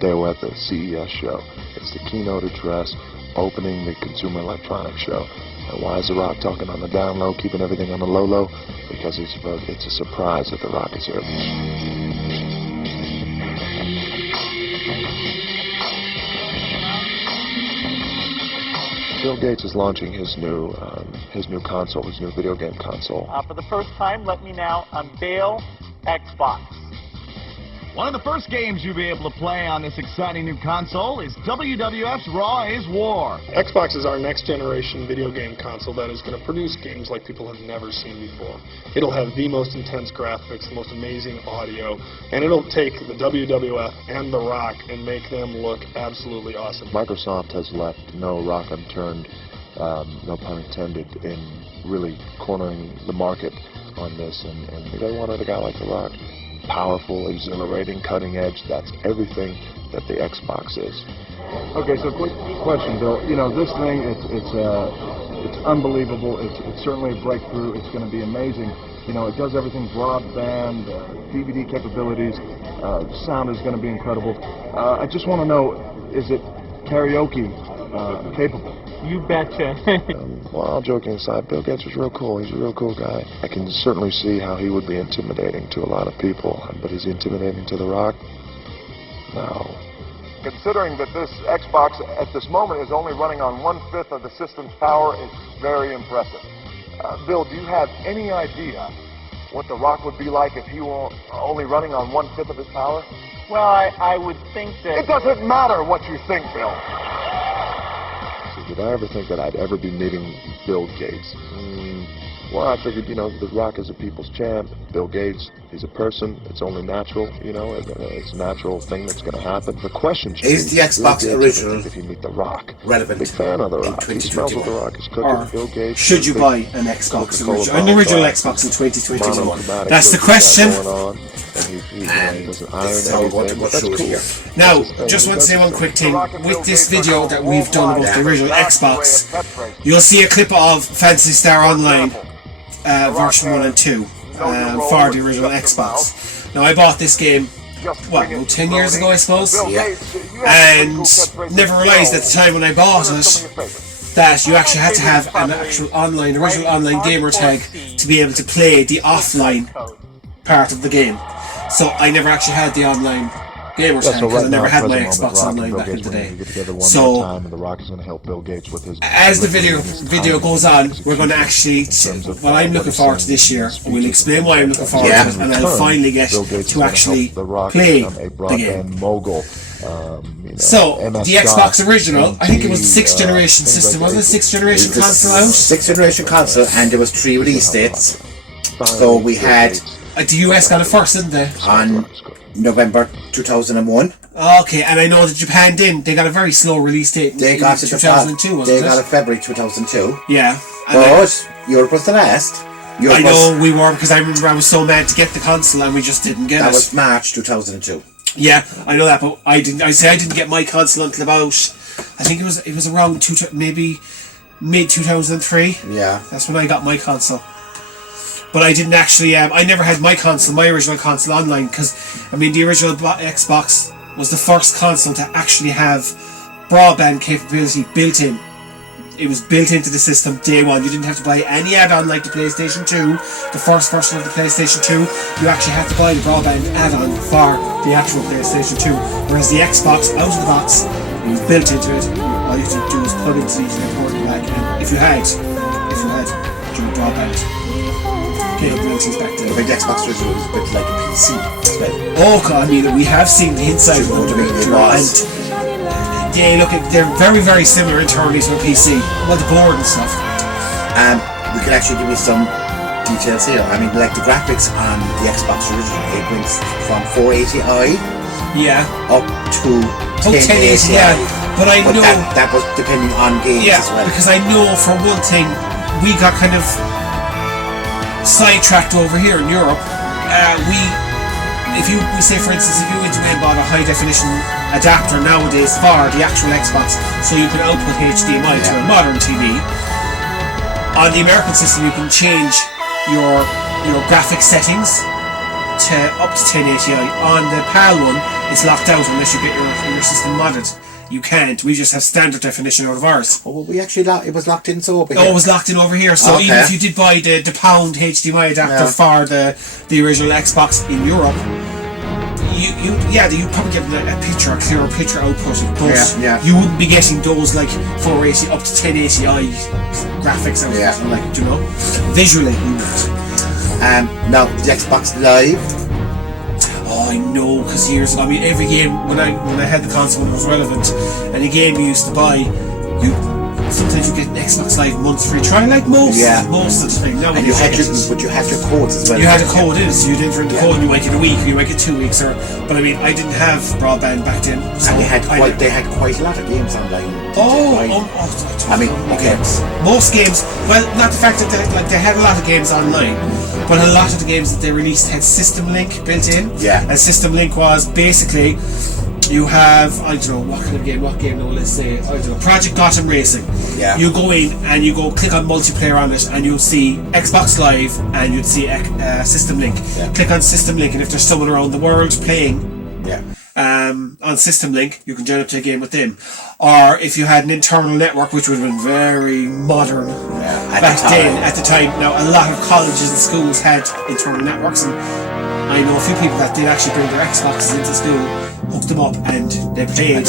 Today we're at the CES show. It's the keynote address opening the Consumer Electronics Show. And why is The Rock talking on the down low, keeping everything on the low low? Because it's a surprise that The Rock is here. Bill Gates is launching his new console, his new video game console. For the first time, let me now unveil Xbox. One of the first games you'll be able to play on this exciting new console is WWF's Raw is War. Xbox is our next generation video game console that is going to produce games like people have never seen before. It'll have the most intense graphics, the most amazing audio, and it'll take the WWF and The Rock and make them look absolutely awesome. Microsoft has left no rock unturned, no pun intended, in really cornering the market on this, and they wanted a guy like The Rock. Powerful, exhilarating, cutting edge. That's everything that the Xbox is. Okay, so quick question, Bill. You know, this thing, it's unbelievable. It's certainly a breakthrough. It's going to be amazing. You know, it does everything broadband, DVD capabilities. Sound is going to be incredible. I just want to know, is it karaoke capable? You betcha. Well, all joking aside, Bill Gates was real cool. He's a real cool guy. I can certainly see how he would be intimidating to a lot of people, but is he intimidating to The Rock? No. Considering that this Xbox at this moment is only running on 1/5 of the system's power, it's very impressive. Bill, do you have any idea what The Rock would be like if he were only running on 1/5 of his power? Well, I would think that... It doesn't matter what you think, Bill. Did I ever think that I'd ever be meeting Bill Gates? Well, I figured, you know, The Rock is a people's champ. Bill Gates, he's a person. It's only natural, you know. It's a natural thing that's going to happen. The question is the Xbox original if you meet The Rock. Relevant? Big fan of The Rock. He smells what The Rock is cooking. Or Bill Gates. Should you buy an Xbox original, an original Xbox in 2021? That's the question. Now, just want to say one quick thing. With this video that we've done about the original Xbox, you'll see a clip of Phantasy Star Online version 1 and 2 for the original Xbox. Now, I bought this game, what, about 10 years ago, I suppose? Yeah. And never realised at the time when I bought it that you actually had to have an actual original online gamer tag to be able to play the offline part of the game. So I never actually had the online gamer tag because I never had my Xbox Online back in the day. So as the video goes on, we're going to actually, what I'm looking forward to this year, we'll explain why I'm looking forward to it, and I'll finally get to actually play the game. So, the Xbox original, I think it was the 6th generation system, wasn't it? 6th generation console out? 6th generation console, and there was 3 release dates. So we had... the US got it first, didn't they? On November 2001. Okay, and I know that Japan didn't. They got a very slow release date in 2002, wasn't it? They got it February 2002. Yeah. But Europe was the last. I know we were, because I remember I was so mad to get the console and we just didn't get it. That was March 2002. Yeah, I know that, but I didn't get my console until about, I think it was around maybe mid 2003. Yeah. That's when I got my console. But I didn't actually, I never had my original console online, because, I mean, the original Xbox was the first console to actually have broadband capability built in. It was built into the system day one. You didn't have to buy any add-on like the PlayStation 2, the first version of the PlayStation 2. You actually had to buy the broadband add-on for the actual PlayStation 2. Whereas the Xbox, out of the box, it was built into it. All you had to do was plug into the Ethernet port and back. And if you had dual broadband capabilities back then. I think the Xbox original was a bit like a PC as well. Oh god, I mean, we have seen the inside of it. Yeah, look, they're very, very similar internally to a PC. Well, the board and stuff. We can actually give you some details here. I mean, like the graphics on the Xbox original, it went from 480i up to 1080i. Yeah, but I know that was depending on games as well. Because I know for one thing, we got kind of sidetracked over here in Europe. We say, for instance, if you went away and bought a high definition adapter nowadays for the actual Xbox, so you can output HDMI to a modern TV. On the American system, you can change your graphic settings to up to 1080i. On the PAL one, it's locked out unless you get your system modded. You can't. We just have standard definition out of ours. Oh, we actually it was locked in so over here. Oh, it was locked in over here. So even if you did buy the pound HDMI adapter for the original Xbox in Europe, you'd probably get a clearer picture output, but you wouldn't be getting those like 480 up to 1080i graphics out of it, like, you know, visually you would. Now the Xbox Live. Oh, I know, because years ago, I mean, every game when I had the console when it was relevant, and a game you used to buy, sometimes you get an Xbox Live month free trial, like most of the thing. Now, and you had your codes as well. You had a code in, so you'd enter in the code, and you might get a week, or you might get 2 weeks, but I mean, I didn't have broadband back then. So and they had quite a lot of games online. I mean, most games. Well, not the fact that they had a lot of games online, but a lot of the games that they released had System Link built in. Yeah. And System Link was basically, you have, I don't know, what game now, let's say, I don't know, Project Gotham Racing. Yeah. You go in and you go click on multiplayer on it, and you'll see Xbox Live, and you'd see System Link. Yeah. Click on System Link, and if there's someone around the world playing on System Link, you can join up to a game with them. Or if you had an internal network, which would have been very modern at the time. Now, a lot of colleges and schools had internal networks, and I know a few people that did actually bring their Xboxes into school, hooked them up, and they played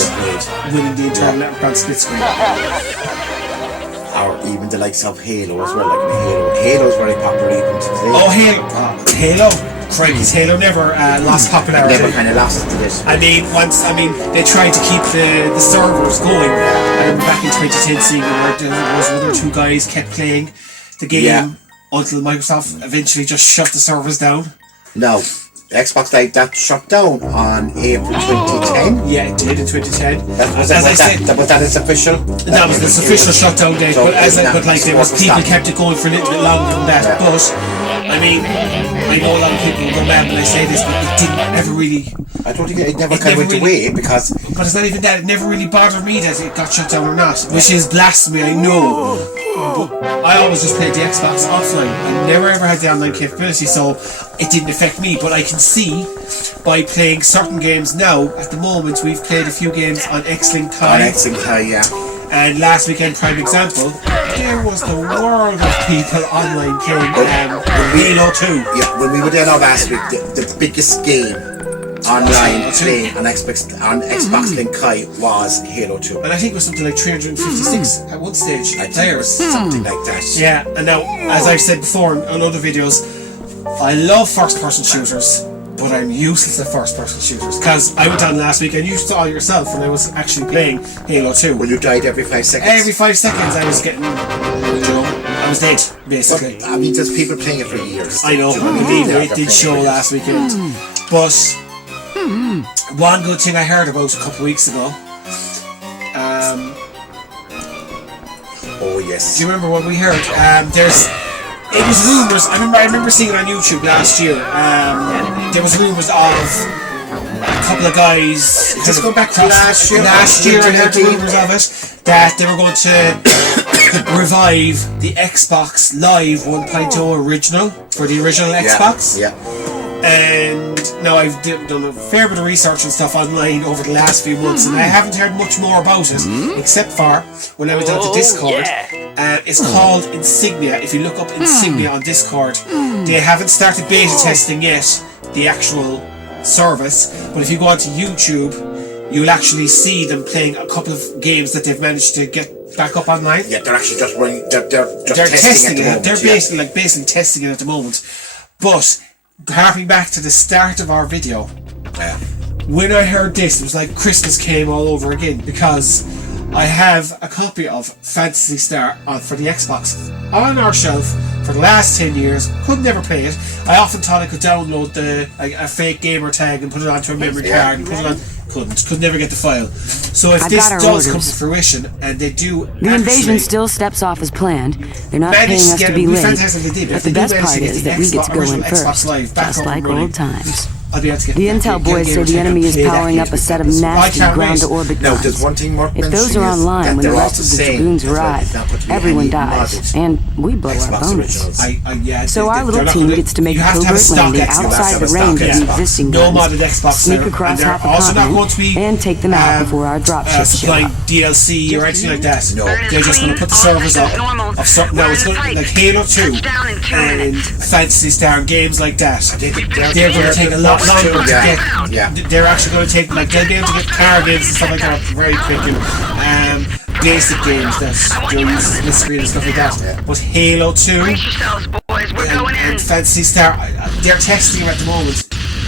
winning the internal network on split screen. Or even the likes of Halo as well, like Halo's very popular even today. Oh, Halo! Crikey's Halo never lost popularity. Never kind of lost it to this. I mean, they tried to keep the servers going. I remember back in 2010 seeing where there was one or two guys kept playing the game until Microsoft eventually just shut the servers down. No, Xbox Live that shut down on April 2010. Yeah, it did in 2010. Was that its official? That was its official shutdown date. So people kept it going for a little bit longer than that. But I mean, I know a lot of people will go mad when I say this, but it didn't ever really. I don't think it never kind of went away because. But it's not even that. It never really bothered me that it got shut down or not, which is blasphemy. I know. But I always just played the Xbox offline. I never ever had the online capability, so it didn't affect me. But I can see by playing certain games now. At the moment, we've played a few games on X-Link Kai. On X-Link Kai, yeah. And last weekend, prime example, there was the world of people online playing Halo 2. Yeah, when we were there last week, the biggest game online playing on Xbox Link Kai was Halo 2. And I think it was something like 356 at one stage. Something like that. Yeah, and now, as I've said before in other videos, I love first-person shooters, but I'm useless at first-person shooters. Because I went on last week and you saw yourself when I was actually playing Halo 2. When you died every 5 seconds? Every 5 seconds I was getting, I was dead, basically. But, I mean, there's people playing it for years. I know, it did show last weekend. But one good thing I heard about a couple of weeks ago. Oh yes. Do you remember what we heard? It was rumours. I remember seeing it on YouTube last year. There was rumours of a couple of guys. Does this go back to last year? Last year, I heard the rumours of it that they were going to revive the Xbox Live 1.0 original for the original Xbox. Yeah. And now I've done a fair bit of research and stuff online over the last few months, and I haven't heard much more about it, except for when I went onto Discord. It's called Insignia. If you look up Insignia on Discord, they haven't started beta testing yet, the actual service, but if you go onto YouTube, you'll actually see them playing a couple of games that they've managed to get back up online. Yeah, they're actually just running, they're testing it at the moment. They're basically testing it at the moment. But harping back to the start of our video, when I heard this, it was like Christmas came all over again, because I have a copy of Phantasy Star for the Xbox on our shelf for the last 10 years. Could never play it. I often thought I could download a fake gamer tag and put it onto a memory card and put it on. Could never get the file. So if this does come to fruition, and they do, the invasion still steps off as planned. They're not paying us to be late. But the best part is that we get to go in first, just like old times. I'll be able to get The intel boys say the enemy is powering up a set of nasty ground-to-orbit Now, guns. there's one thing worth If those are mentioning is online that when the they're rest also of the saying dragoons as well arrive, there's not going to be everyone any dies, modded and we blow our Xbox bonus. originals. So our little they're not team gonna- gets to make you a have to have a covert stock landing Xbox. outside the Xbox. range of the Xbox. existing No guns, modded Xbox sneak there, across and they're half the also not going to continent, be and take them out before our dropships show supplying up. DLC or anything like that. No. They're just going to put the servers up of something. Now it's going to like Halo 2 and Fantasy Star and games like that. They're going to take a lot longer to get. Yeah. They're actually going to take like they'll be able to get car games and stuff like that very quick and basic games that they're using split screen and stuff like that. But Halo 2 and Fantasy Star, they're testing at the moment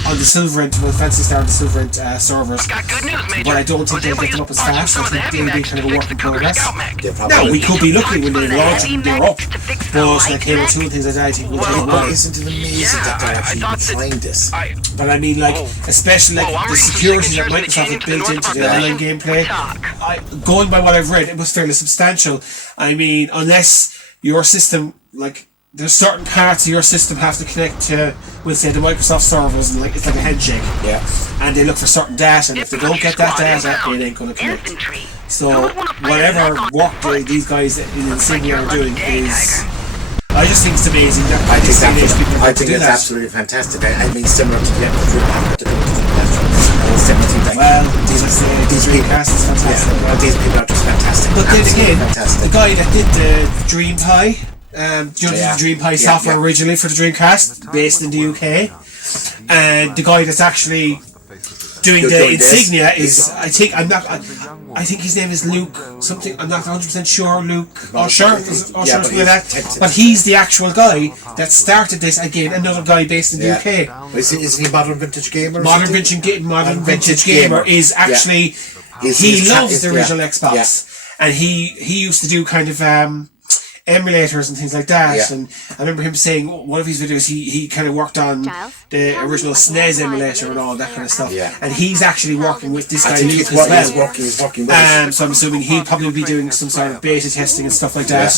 on the Silverant, well, Fantasy Star and the Silverant servers. But I don't think they'll get them up as fast. I think they'll be kind of a work in progress. Now, we could be lucky when they launch and they're up. But like Halo 2 and things like that, I think will take a while. Isn't it amazing that they're actually behind this? But I mean, like, especially like the security that Microsoft had built into the online gameplay, going by what I've read, it was fairly substantial. I mean, unless your system, like, there's certain parts of your system have to connect to, we'll say, the Microsoft servers, and like it's like a handshake. Yeah. And they look for certain data, and if they don't get that data, it ain't going to connect. So whatever work these guys in Insignia are doing is, I just think it's amazing that I think people I to think do it's that. absolutely fantastic. I mean, similar to the Well, These Dreamcast is fantastic. Yeah, well, these people are just fantastic. But then Absolutely again, fantastic. the guy that did the Dream Pie, the Dream Pie software originally for the Dreamcast, based in the UK, and the guy that's actually doing the Insignia is, I think his name is Luke something, I'm not 100% sure, Luke Usher, something like that, but he's the actual guy that started this, again, another guy based in the UK. Is he Modern Vintage Gamer? Modern Vintage Gamer is actually, he loves the original Xbox, and he used to do kind of emulators and things like that, and I remember him saying one of his videos he kind of worked on the original SNES emulator and all that kind of stuff, and he's actually working with this guy Luke as well. He's working with so I'm assuming he'll probably be doing some sort of beta testing and stuff like that.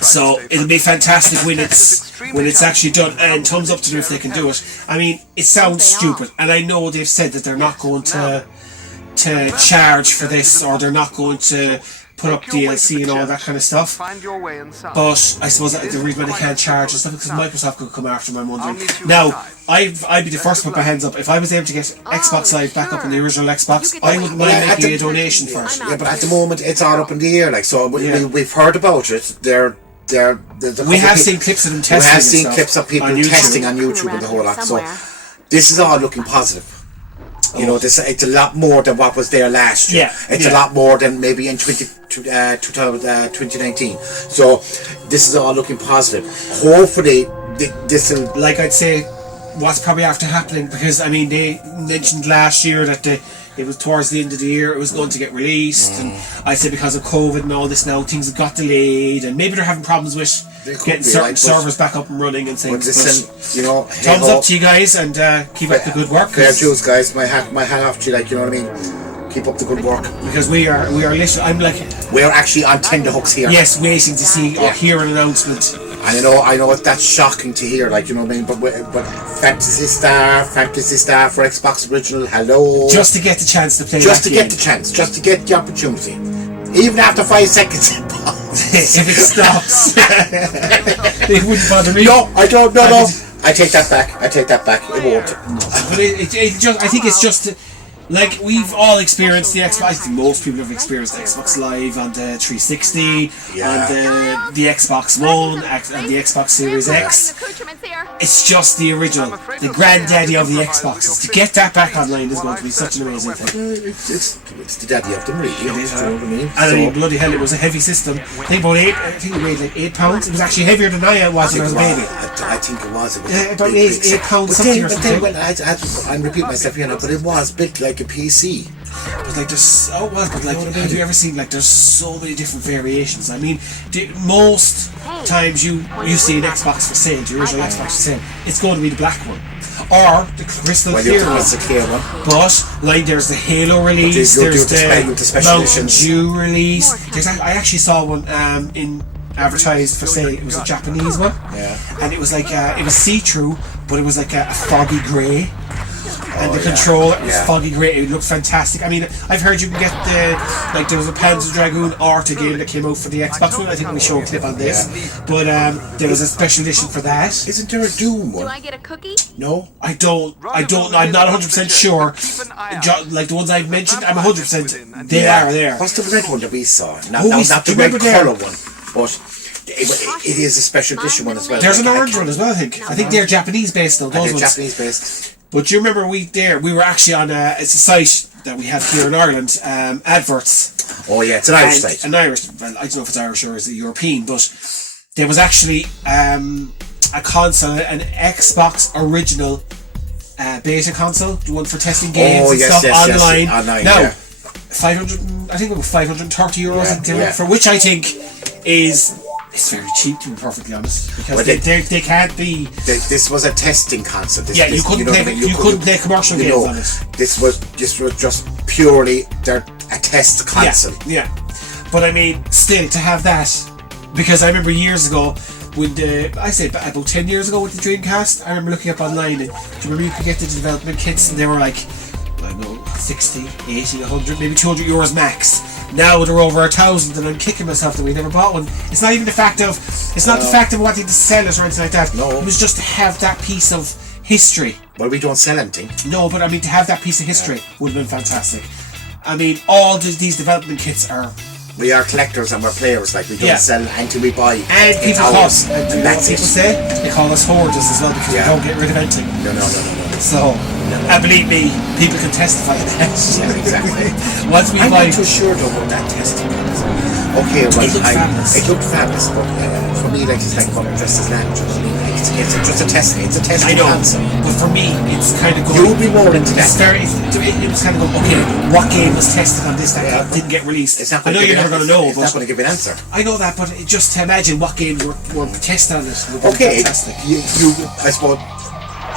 So it'll be fantastic when it's actually done, and thumbs up to them if they can do it. I mean, it sounds stupid, and I know they've said that they're not going to charge for this, or they're not going to put up DLC and all that kind of stuff. But I suppose the reason why they can't charge and stuff is because Microsoft could come after them, I'm wondering. Now, I'd be the first to put my hands up. If I was able to get Xbox Live back up on the original Xbox, I wouldn't mind making a donation for it. Yeah, but at the moment it's all up in the air. Like, so we've heard about it. We have seen clips of them testing. We have seen clips of people testing on YouTube and the whole lot. So this is all looking positive. You know, it's a lot more than what was there last year. It's a lot more than maybe in 2019. So this is all looking positive. Hopefully, this will... Like I'd say, what's probably after happening, because I mean they mentioned last year that it was towards the end of the year it was going to get released, and I say because of COVID and all this now things have got delayed, and maybe they're having problems with getting certain servers back up and running and things. But you know, thumbs up to you guys, and keep up the good work. Fair dues, guys. My hat off to you. Like, you know what I mean. Keep up the good work. Because we are literally, we're actually on tenterhooks here. Yes, waiting to see or hear an announcement. And I know that's shocking to hear, like, you know what I mean, but Fantasy Star for Xbox Original, hello. Just to get the chance to play just to get the opportunity. Even after 5 seconds. If it stops. It wouldn't bother me. No, I don't, no. I take that back, it won't. But I think it's just... Like, we've all experienced the Xbox. I think most people have experienced Xbox Live on the 360, on the Xbox One, and the Xbox Series X. It's just the original, the granddaddy of the Xboxes. To get that back online is going to be such an amazing thing. It's the daddy of them, really. It is, you know what I mean? And I mean, bloody hell, it was a heavy system. I think it weighed like 8 pounds. It was actually heavier than I was when I was a baby. I think it was. About 8 pounds something or something. But then, I'm repeating myself here now, but it was built like a PC. But like have you ever seen, like, there's so many different variations. I mean, most times you see an Xbox for sale, the original Xbox for sale, it's going to be the black one. Or the crystal clear one. But like there's the Halo release, there's the Mountain Dew release. I actually saw one advertised for sale. It was a Japanese one, and it was like it was see-through, but it was like a foggy grey. And the controller was foggy grey. It looked fantastic. I mean, I've heard you can get there was a Panzer Dragoon Arta game that came out for the Xbox One. I think we show a clip on this. But there was a special edition for that. Isn't there a Doom one? Do I get a cookie? No? I don't know. I'm not 100% sure. Like the ones I've mentioned, I'm 100% they are there. What's the red one that we saw? Not the red colour one, but it is a special edition one as well. There's an orange one as well, I think. I think they're Japanese based though, those ones. Japanese based. But do you remember we were actually on it's a site that we have here in Ireland, Adverts. Oh yeah, it's an Irish site. An Irish, well, I don't know if it's Irish or is it European, but there was actually a console, an Xbox original beta console, the one for testing games and stuff online. Now, 500, I think it was 530 euros for which I think is. It's very cheap, to be perfectly honest, because they can't be. This was a testing console. You couldn't play commercial games on it. This was just purely a test console. Yeah. But I mean, still to have that, because I remember years ago with about 10 years ago with the Dreamcast, I remember looking up online, and do you remember you could get the development kits, and they were like, I don't know, 60, 80, 100, maybe 200 euros max. Now they're over 1,000, and I'm kicking myself that we never bought one. It's not even the fact of wanting to sell it or anything like that. No. It was just to have that piece of history. Well, we don't sell anything. No, but I mean to have that piece of history would have been fantastic. I mean, all these development kits are. We are collectors and we're players. Like we don't sell until we buy. And people call us. And that's people say they call us hoarders as well because we don't get rid of anything. No. So, believe me, people can testify to that. Yeah, exactly. Once we I'm buy, not too sure though about that testing. Okay, well, it looked fabulous, but for me, like it's like just as that. It's just a test. It's a test. I know, but for me, it's kind of going. You'll be more into that. It was kind of going. Okay, what game was tested on this that didn't get released? I know you're never going to know. It's not going to give an answer. I know that, but just to imagine what games were tested on this. Okay, I suppose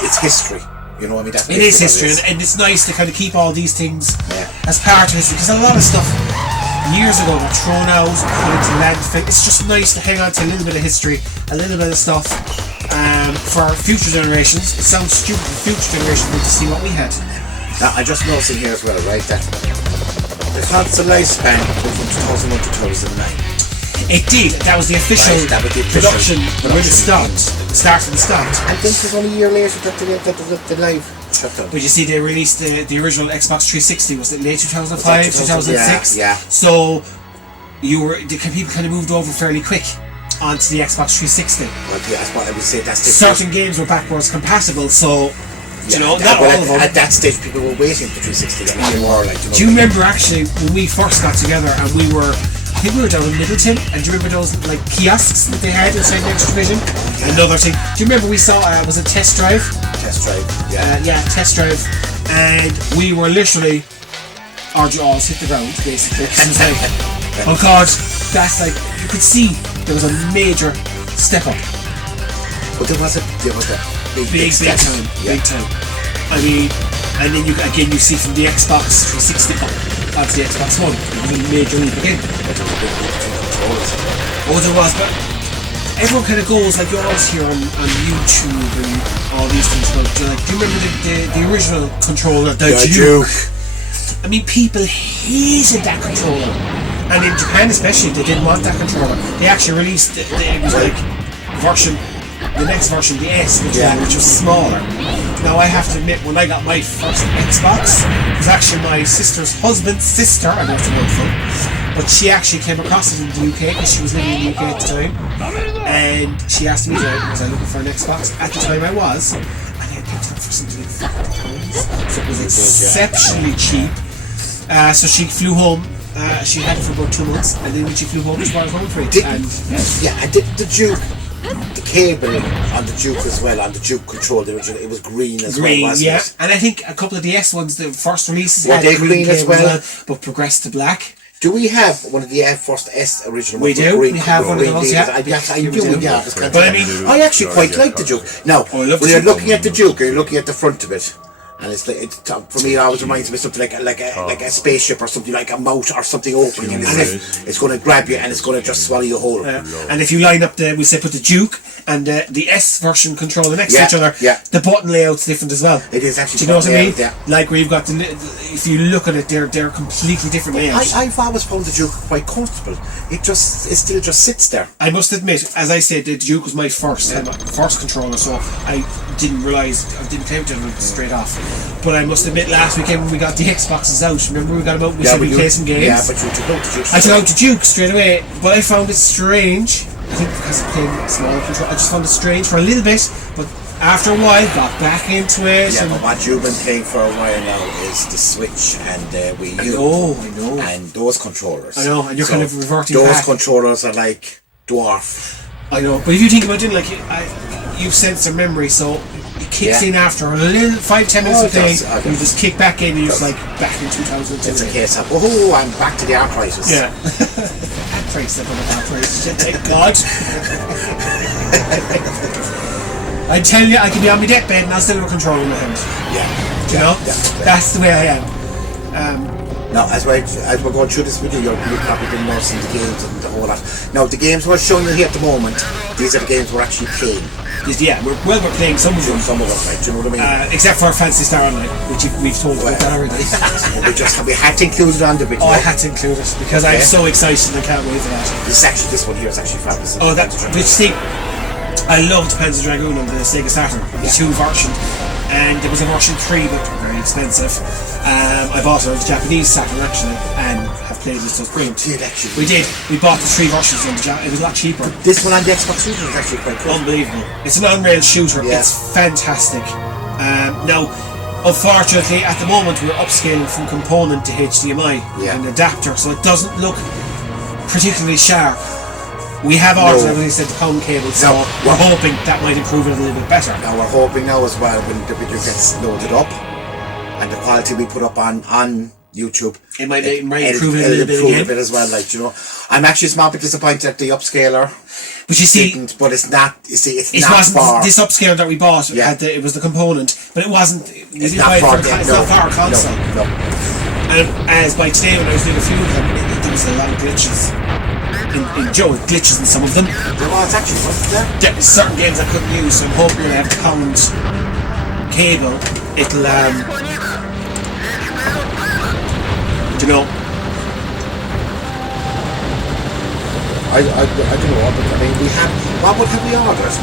it's history. You know what I mean? It is history, and it's nice to kind of keep all these things as part of history, because a lot of stuff years ago got thrown out, put into landfill. It's just nice to hang on to a little bit of history, a little bit of stuff for future generations. It sounds stupid for future generations to see what we had. Now, I just noticed in here as well, right, that the console lifespan was from 2001 to 2009. It did. That was the official production when it started and stopped. And then it was only a year later that the live shut down. But you see, they released the original Xbox 360. Was it late 2005, 2006? Yeah. So people kind of moved over fairly quick onto the Xbox 360. Well, yeah, that's what I would say. That's certain games were backwards compatible, so. Yeah, not all of them. At that stage, people were waiting for 360. Do you remember actually when we first got together and I think we were down in Middleton, and do you remember those like kiosks that they had inside the Extravision? Another thing. Do you remember we saw was a Test Drive? Test Drive, yeah. Test Drive, and we were literally our jaws hit the ground basically. It was like, oh God, that's like you could see there was a major step up. But there was a big time. I mean, and then you see from the Xbox 360 up onto the Xbox One, it was a major leap again. Oh, there was, but everyone kind of goes like you always hear on YouTube and all these things about. Do you remember the original controller, the Duke? I mean, people hated that controller, and in Japan especially, they didn't want that controller. They actually released it was like the next version, the S, which was smaller. Now I have to admit, when I got my first Xbox, it was actually my sister's husband's sister, I don't have to work for, but she actually came across it in the UK because she was living in the UK at the time, and she asked me, was I looking for an Xbox? At the time I was, and I picked it up for something like £50, so it was exceptionally cheap. So she flew home. She had it for about 2 months, and then when she flew home, she brought it home for it. And the Duke. The cable on the Duke as well, on the Duke control, it was green as well, wasn't it? And I think a couple of the S ones, the first releases, had green as well, but progressed to black. Do we have one of the first S original ones? We do. We have one of those, I do. But I mean, I actually quite like the Duke. Now, when you're looking at the Duke, are you looking at the front of it? And for me, it always reminds me of something like a spaceship or something, like a mouth or something opening, and it's going to grab you and it's going to just swallow you whole. And if you line up put the Duke and the S version controller next to each other, the button layout's different as well. It is actually. Do you know what I mean? Yeah. Like where you've got if you look at it, they're completely different layouts. I've always found the Duke quite comfortable. It still just sits there. I must admit, as I said, the Duke was my first controller, so I didn't realise, I didn't play with it straight off. But I must admit, last weekend when we got the Xboxes out, remember we got them out, we said we'd play some games. Yeah, but you took out the Duke. I took out the Duke straight away, but I found it strange. I think because I played a small controller, I just found it strange for a little bit, but after a while, got back into it. Yeah, but what you've been playing for a while now is the Switch and Wii U. I know. And those controllers. I know, and you're kind of reverting those back. Those controllers are like dwarf. I know, but if you think about it, like you've sensor memory, so it kicks in after a little 5-10 minutes of playing. You just kick back in, and you're just like back in 2002. It's a case of I'm back to the arthritis. Yeah. Arthritis, thank God. I tell you, I can be on my deathbed and I'll still have a controller in my hand. Yeah. You know? That's the way I am. Now, as we're going through this video, you're probably been immersed in the games and the whole lot. Now, the games we're showing you here at the moment, these are the games we're actually playing. Yeah, we're playing some of them. Some of them, right? Do you know what I mean? Except for Phantasy Star Online, which we've told about that already. we had to include it on the video. Oh, I had to include it because I'm so excited and I can't wait for that. This one here is actually fabulous. Oh, I loved Panzer Dragoon on the Sega Saturn, the 2 version, and there was a version 3 but very expensive. I bought it on the Japanese Saturn actually, and have played this, so it's brilliant. We did. We bought the 3 versions on it was a lot cheaper. This one on the Xbox One is actually quite cool. Unbelievable. It's an on-rail shooter. Yeah. It's fantastic. Now, unfortunately, at the moment we're upscaling from component to HDMI and adapter, so it doesn't look particularly sharp. We have ordered, as I said, the pound cable, so we're hoping that might improve it a little bit better. Now we're hoping now as well when the video gets loaded up and the quality we put up on YouTube, it might improve it a little bit again. A bit as well, like, you know. I'm actually a small bit disappointed at the upscaler. But you see, but it's not. You see, it wasn't this upscaler that we bought. It was the component, but it wasn't. It's not for our console. No. And as by today, when I was doing a few of them, there was a lot of glitches. Glitches in some of them. It's actually wasn't there. Certain games I couldn't use, so I'm hoping when I have the pound cable, it'll you know. I don't know, but I mean, what have we ordered?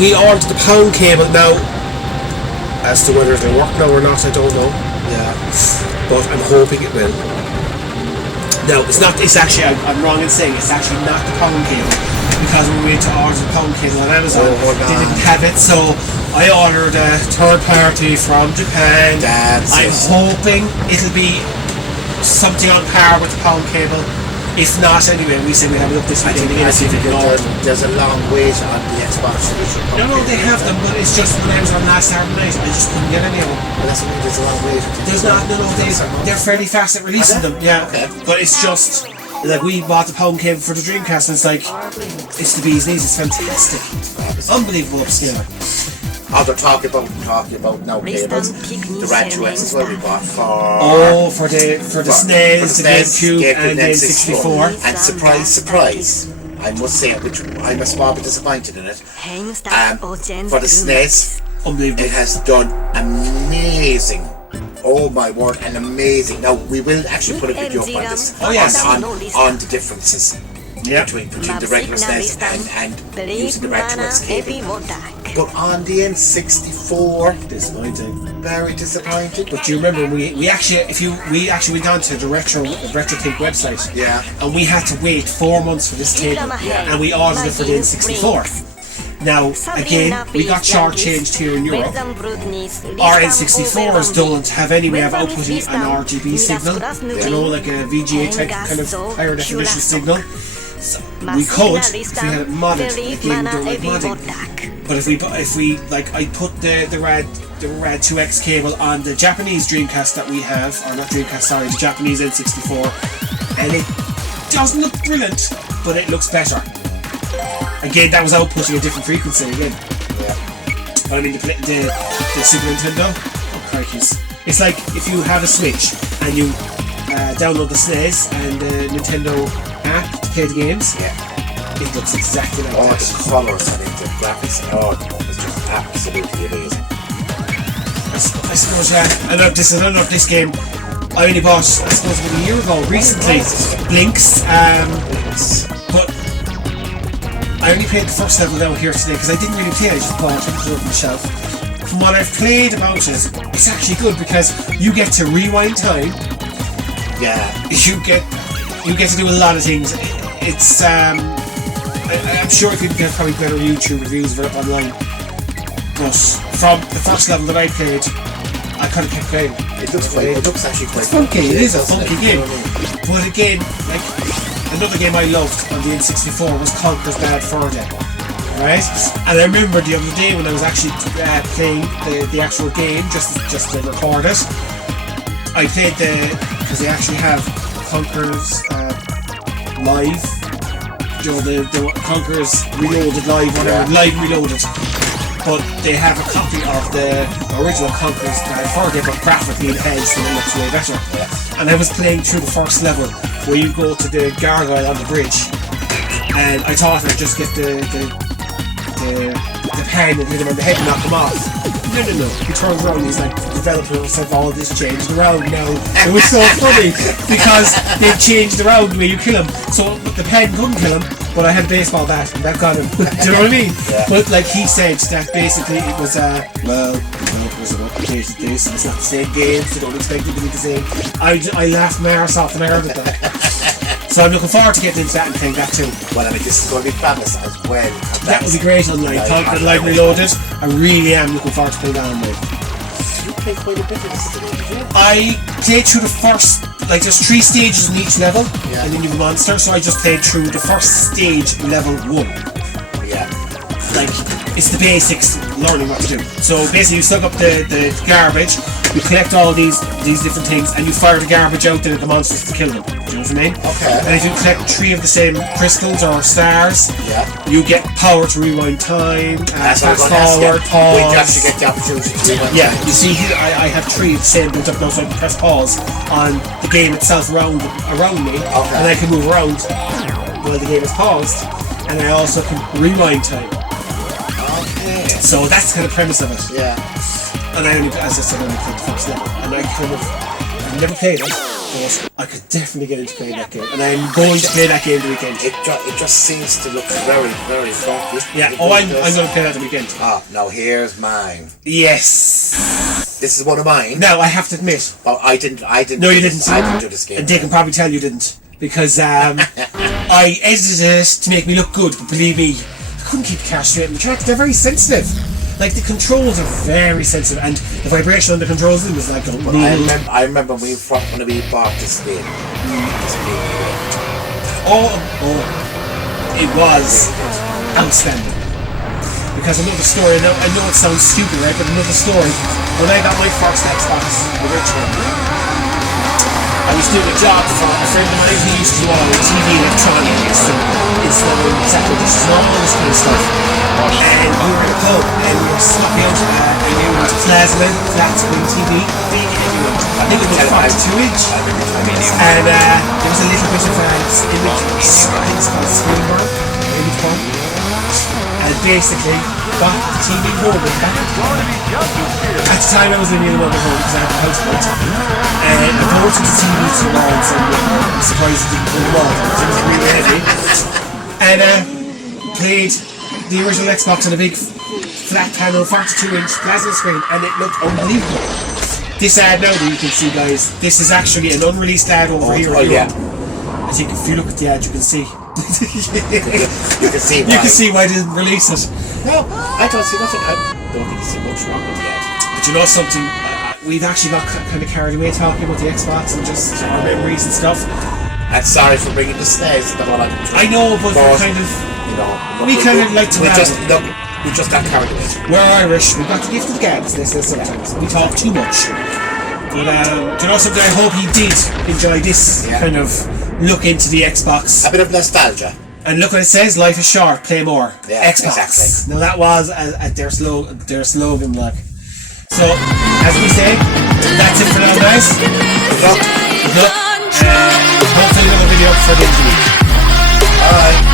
We ordered the pound cable now. As to whether they work now or not, I don't know. Yeah. But I'm hoping it will. No, it's not. It's actually, I'm wrong in saying it's actually not the pound cable, because when we went to order the pound cable on Amazon, they didn't have it, so I ordered a third party from Japan. I'm hoping it'll be something on par with the pound cable. If not, anyway, we said we have a look this weekend again to see if we can order. There's a long wait on the Xbox. No, they have them, but it's just when I was on last Saturday night, I just couldn't get any of them. Well, that's what I mean, there's a long wait. There's not, they're fairly fast at releasing them, Okay. But it's just, like, we bought the pound cable for the Dreamcast, and it's like, it's the bee's knees, it's fantastic. Unbelievable upscaler. They're talking about now cables. The Rad 2X is what we bought for the SNES, the GameCube, and the N64. And surprise, I must say, which I'm a small bit disappointed in it. For the SNES, unbelievable. It has done amazing. Oh my word, and amazing. Now we will actually put a video up on this. On the differences. Between the regular SNES and using the Rad 2X cable. But on the N64, disappointing. Very disappointing. But do you remember we actually went down to the RetroTink website. Yeah. And we had to wait 4 months for this cable, and we ordered it for the N64. Now again, we got shortchanged here in Europe. Our N64s don't have any way of outputting an RGB signal. You know, like a VGA type kind of higher definition signal. So we could if we had it modded. Again, we don't like modding. But if we like, I put the Rad 2X cable on the Japanese Dreamcast that we have, or not Dreamcast, sorry, the Japanese N64, and it doesn't look brilliant, but it looks better. Again, that was outputting a different frequency again. Yeah. But I mean, the Super Nintendo, crikeys. It's like if you have a Switch and you download the SNES and the Nintendo app to play the games. Yeah. It looks exactly like that. The colours and the graphics and it's just absolutely amazing. I suppose, I love this game. I only bought, I suppose, about a year ago, recently, Blinks, but I only played the first level down here today because I didn't really play it, I just bought it and put it on the shelf. From what I've played about it, it's actually good because you get to rewind time. Yeah. You get to do a lot of things. It's, I'm sure if you can get probably better YouTube reviews of it online. But from the first level that I played, I kind of kept playing. It looks actually quite funky. It is a funky game. But again, like another game I loved on the N64 was Conker's Bad Fur Day. Right? And I remember the other day when I was actually playing the actual game, just to record it. I played because they actually have Conker's Live, the Conker's Reloaded Live, whatever, Live Reloaded. But they have a copy of the original Conker's Bad Fur Day, but graphically enhanced and it looks way better. Yeah. And I was playing through the first level where you go to the gargoyle on the bridge, and I thought I'd just get the pen and hit him on the head and knock him off. No. He turns around and he's like, the developers have all this changed around now. It was so funny because they've changed around the way you kill him. So the pen couldn't kill him, but I had a baseball bat and that got him. Do you know what I mean? Yeah. But like he said that basically it was well, it was about this, it's not the same games, they don't expect it to be the same. I laughed my arse off when I heard it though. So I'm looking forward to getting into that and playing that too. Well, I mean, this is going to be famous as well. That would be great online. Conker Live Reloaded. I really am looking forward to playing that online. You play quite a bit of this today, I played through the first, like there's 3 stages in each level, and then you have a monster, so I just played through the first stage, level 1. Yeah. Like, it's the basics, learning what to do. So basically you suck up the garbage, you collect all these different things, and you fire the garbage out there at the monsters to kill them. Do you know what I mean? Okay. And if you collect 3 of the same crystals or stars, you get power to rewind time, fast forward, pause. Wait, you actually get the opportunity to rewind time. You see here I have 3 of the same built up now, so I can press pause on the game itself around me, and I can move around while the game is paused, and I also can rewind time. Okay. So that's the kind of premise of it. Yeah. And I only, as I said, only played the first level, and I've never played it, but I could definitely get into playing that game, and I'm going to play that game the weekend. It just seems to look very, very funky. Yeah, I'm going to play that the weekend. Now here's mine. Yes. This is one of mine. Now, I have to admit. Oh, I didn't. No, you didn't. I didn't do this game. And they can probably tell you didn't, because I edited it to make me look good, but believe me, I couldn't keep the car straight in the track. They're very sensitive. Like, the controls are very sensitive, and the vibration on the controls was like... I remember when we bought this game. It was outstanding. Because another story, I know it sounds stupid, right, but another story, when I got my first Xbox originally, I was doing a job for a friend of mine who used to do all the TV electronics and installing exactly this and all this kind of stuff. And we were at a pub and we were smoking out a new plasma flat screen TV. I think it was 42-inch. And there was a little bit of image, I think it's called screenburn, image bomb. And basically got the TV moving back. At the time I was living in another home because I had a houseboat. And I bolted the TV to the wall and I'm surprised it didn't pull the wall. It was really heavy. And played the original Xbox on a big flat panel 42-inch plasma screen, and it looked unbelievable. This ad now that you can see, guys, this is actually an unreleased ad over here. I think if you look at the ad you can see. You can see why they didn't release it. No, I don't see nothing. I don't think there's much wrong with the ad. But you know something? We've actually got kind of carried away talking about the Xbox and just our memories and stuff. I'm sorry for bringing the SNES. I know, but we kind of like to we just got carried away. We're Irish. We've got the gift of the gab, as they say sometimes. We talk too much. But do you know something? I hope you did enjoy this kind of look into the Xbox. A bit of nostalgia. And look what it says: life is short, play more. Yeah, Xbox. Exactly. Now that was their slogan, like. So, as we say, that's it for now, guys. Good luck. And hopefully another video for the week. Bye.